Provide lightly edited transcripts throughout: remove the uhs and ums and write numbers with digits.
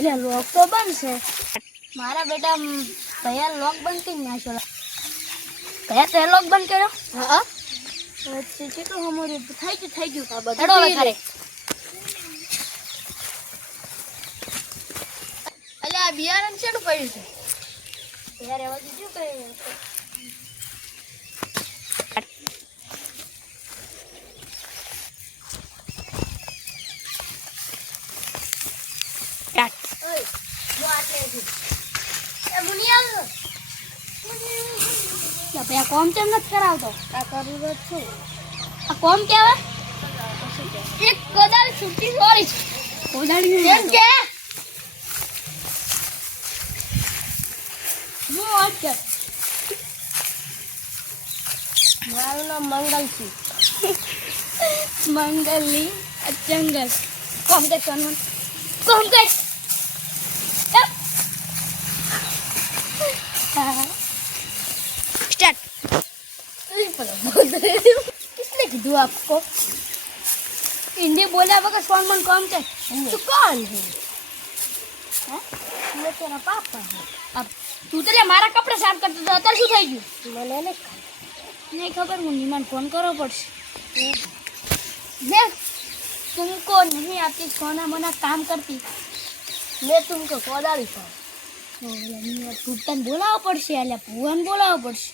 એટલે લોક તો બનશે. મારા બેટા ભૈયા લોક બંધ કરી નાખ્યો. ભૈયા તે લોક બંધ કર્યો? હા. કેટલું હમોરી થઈ ગયું. આ બધું ખરે. અલ્યા આ બિયારણ શેનું પડ્યું છે? બિયાર એવા દીધું કે કોમ કેમ નથી કરાવતો? આ કરું જ છું. આ કોમ કેવા? એક કોદાળી છૂટી વાળી છે. કોદાળી કેમ કે મારું નામ મંગલ છે. મંગલી જંગલ કોમ કે કોમ કે स्टार्ट। किसने कीधु आपको? हिंदी बोला बगैर कौन मन कौन के? तू कौन है? मैं तेरा पापा हूँ। अब तू तो ले हमारा कपड़े साफ करता था, अतर शू થઈ ગયું? મને नहीं खबर, मुन्नी मन फोन करो पड़શે. देख तुमको नहीं आती सोना मोना काम करती, मैं तुमको कोदाળી पाऊँ. ભૂપતાને બોલાવવો પડશે, એટલે ભુવન બોલાવવો પડશે.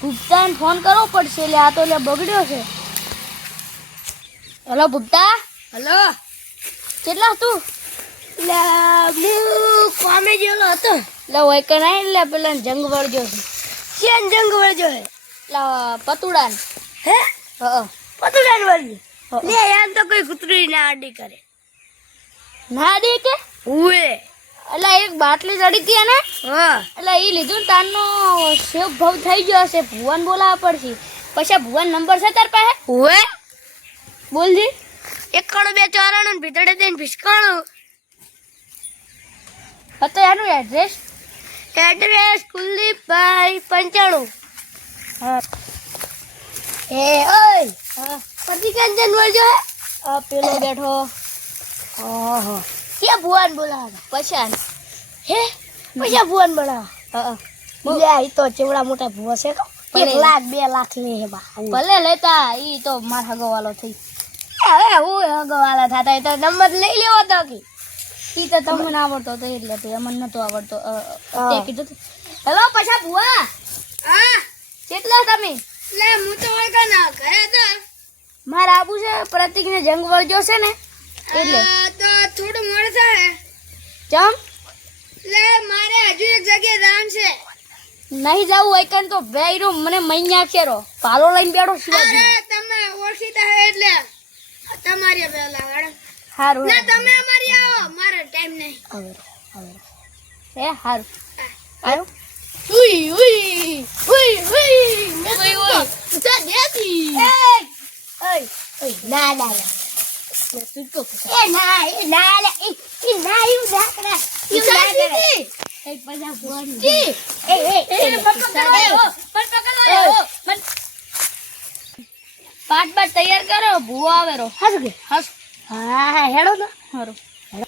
ભૂપતાને ફોન કરવો પડશે, એટલે આ તો એટલે બગડ્યો છે. હેલો ભૂપતા. હેલો. કેટલા તું? એટલે હું કોમે ગયેલો હતો. એટલે હોય કે નહીં, એટલે પેલા જંગ વળજો છે. કેમ જંગ વળજો છે? એટલે પતુડાન. હે? હા પતુડાન વળજો. લે યાર તો કોઈ કૂતરી ના આડી કરે. ના દે કે ઉએ એટલે એક બાટલી ચડી હતી ને. હા એટલે એ લીધું તારનો સેવ ભાવ થઈ ગયો હશે. ભુવન બોલાવવા પડશે. પછી ભુવન નંબર છે તાર પાસે? ઉએ બોલજી. 91 294 ભીતડે દઈને ભીસકાણું હતો. એનું એડ્રેસ કુલદીપભાઈ 95. હા એ ઓય પ્રતિકાંજન બોલજો. આ પેલો બેઠો. ઓહો કે ભુવન બોલાવા પછાન હે પછા ભુવન બોલાવા. લે આ તો ચેવડા મોટા ભુવા છે. 1 લાખ 2 લાખ લે હે બા. ભલે લેતા, ઈ તો માર હગવાલો થઈ. હવે હું હગવાલા થાતા એ તો નંબર લઈ લેવો તો કે ઈ તો તમને આવડતો તો એટલે તો અમને નતો આવડતો. તે કીધું હેલો પછા ભુવા. હા કેટલા તમે? લે હું તો ઓળખાના ઘરે હતા. મારા આબુ છે પ્રતિકને જંગ વળજો છે ને એટલે તો થોડું મોડું થાય. ચમ? લે મારે હજુ એક જગ્યાએ જાણ છે. નહીં જાવું હોય કન તો વેરો મને મૈયા કેરો પાલો લઈને બેઠો શિવાજી. અરે તમે ઓળખીતા હે એટલે તમારી પેલા વાળા. હારું ના તમે અમારી આવો, મારો ટાઈમ નહીં. હવે હે હારું આયો. ઉઈ ઉઈ ઉઈ ઉઈ ઉઈ ઉઈ જા દેતી. એ ઓય ઓય ના ના ના તું એ ના લે એ ના યુ દાકરા યુ દાકરા એ પજા બોડી એ પકડો પાટ બાટ તૈયાર કરો. ભૂવો આવેરો હસ કે હસ. હા હેડો ના હારો હેડો.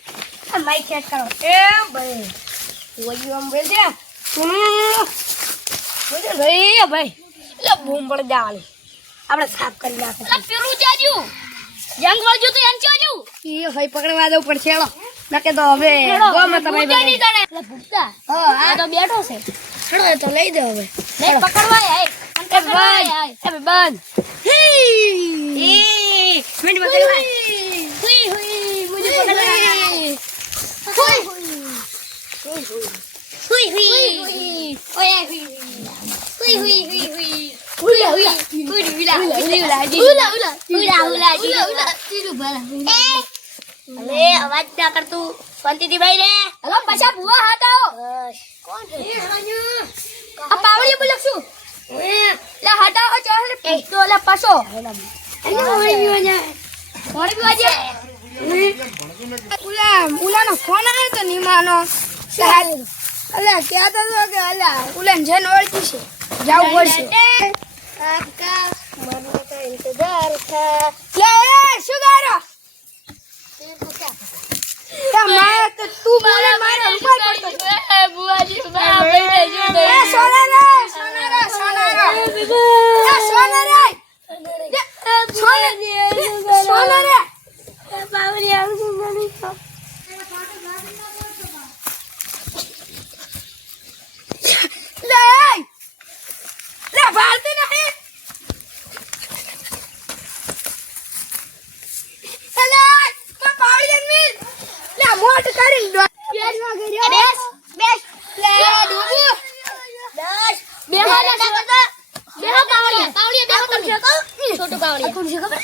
આ માઈક સેટ કરો. એ ભાઈ ઓય આમ બોલ દે બોલ ભાઈ ભાઈ એટલે બૂમ પડ જાળી આપણે સાફ કરી નાખે. પેલું જાજુ જંગ વળજો તો એમ ચાલ્યું. ઈ ભાઈ પકડવા દઉં પડશે. હેડો નકે તો હવે ગોમ તમારી બાઈ એટલે ભૂપતા. હા આ તો બેઠો છે. હેડો એ તો લઈ દે હવે. લે પકડવા આય અંતે ભાઈ આય હવે બંધ. હી એ મિનિટ પકડવા. હુઈ હુઈ મુજે પકડવા. હુઈ હુઈ હુઈ ઓય હુઈ હુઈ હુઈ હુઈ હુઈ ઉલા ઉલા ઉલા ઉલા ઉલા ઉલા ઉલા તીરું ભલા. અરે અવાજ ના કરતું શાંતિથી ભાઈ રે. હેલો પછા ભુવા હટાઓ. કોણ છે? એ હાનુ આ પાવડી બોલ છું. લે હટાઓ ચાલે તો લે પાછો. એને ઓળી પીવા ઓળી પીવા જે. ઉલાનો ફોન આવ્યો તો નીમાનો. અલા ક્યાં તો કે અલા ઉલાન જન ઓળખી છે. જાવ પડશે. કાકા મને તો ઇંતજાર था. લે શું ગારો? તે પૂછા મારે તો તું બોલે મારે ઉપર પડતો બુઆજી બા બેઠે જો એ સોના રે એ સોના રે સોના રે બાવરી આવું મને લે ભારતી નહીં હેલે માં પાવડી જન્મી લે મોટ કરીને બેસવા ગયો બેસ લે ડૂબુ દસ બેહો ના કરતા બેહો કાવળિયા બેહો તમે છોટું કાવળિયા કોણ છે ખબર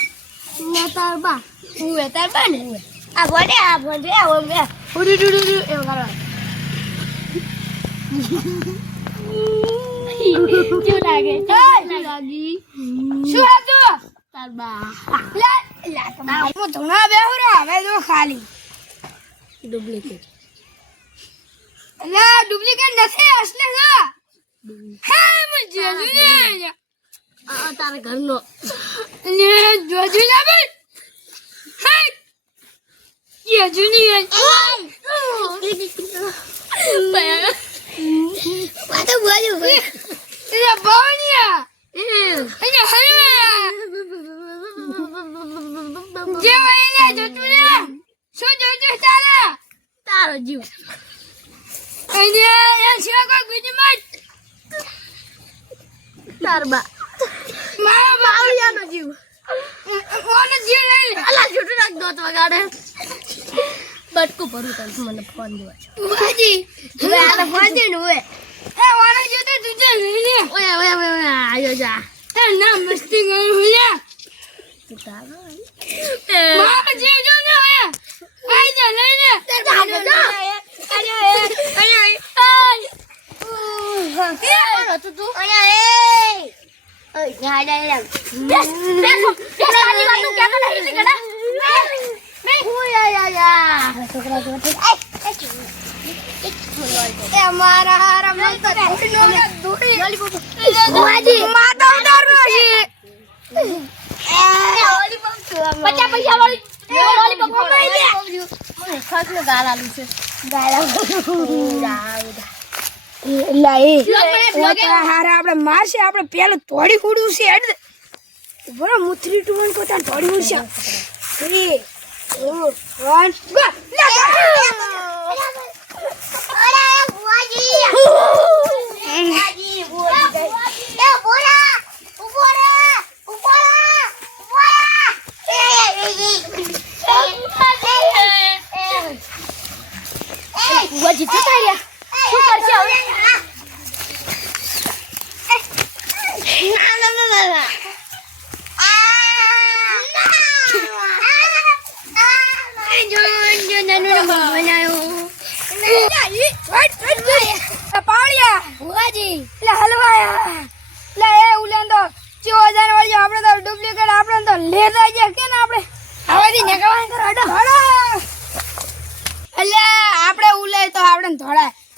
ના તાર બા હું તાર બા ને આ ભોડે આવો મે ઉડી ઉડી એવું કરવા કેવું લાગે લાગી શું હતું તાર બા લે લે તમારો હું ધોણા બેહો રે હવે જો ખાલી ડુપ્લિકેટ લે ડુપ્લિકેટ નથી અસલી છે હે મુજે જુને આ તારા ઘરનો ને જોજુ જાબે હે ये જુની પાતો બોલ્યો એ બોલિયા એ હલવા જે વઈને જોતું ને શું જોતું તારે તારો જીવ અને એ સિવા કોઈ બીજી મત તાર બા મારો બાવળિયાનો જીવ કોને જીવ લઈ લે અલા છોટું રાખ દો તો વગાડે બટકું ભરું તને મને ફોન દેવા બાજી હવે આને ફોન દે ને ઓય એ વાળો જોતો તુજે લઈ લે ઓય આયો જા એ ના મસ્તી કરું હુયા તું તારો મારો જીવ જો ને હોય આઈ જા લઈ લે આપણે મારશે આપણે પેલું થોડી ઉડવું છે હેડ બરો મુથરી ટુવન કોતા થોડી ઉડશે 3 2 1 ગો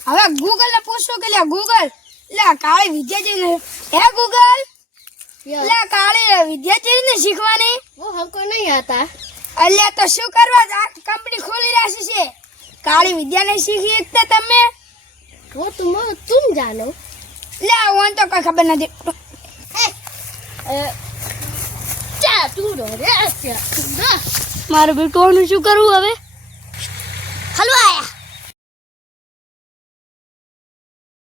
હવે ગૂગલ ને પૂછો કે લે ગૂગલ લે કાળી વિદ્યા જેવી હે ગૂગલ લે કાળી વિદ્યા જેવી ને શીખવાની वो हमको नहीं आता અલ્યા તો શું કરવા આ કંપની ખોલી રાશી છે કાળી વિદ્યા ને શીખી એકતા તમે वो तुम जानो લે ઓન તો કઈ ખબર નથી क्या तू रो रे क्या મારું બેટોનું શું કરવું હવે हलवा आया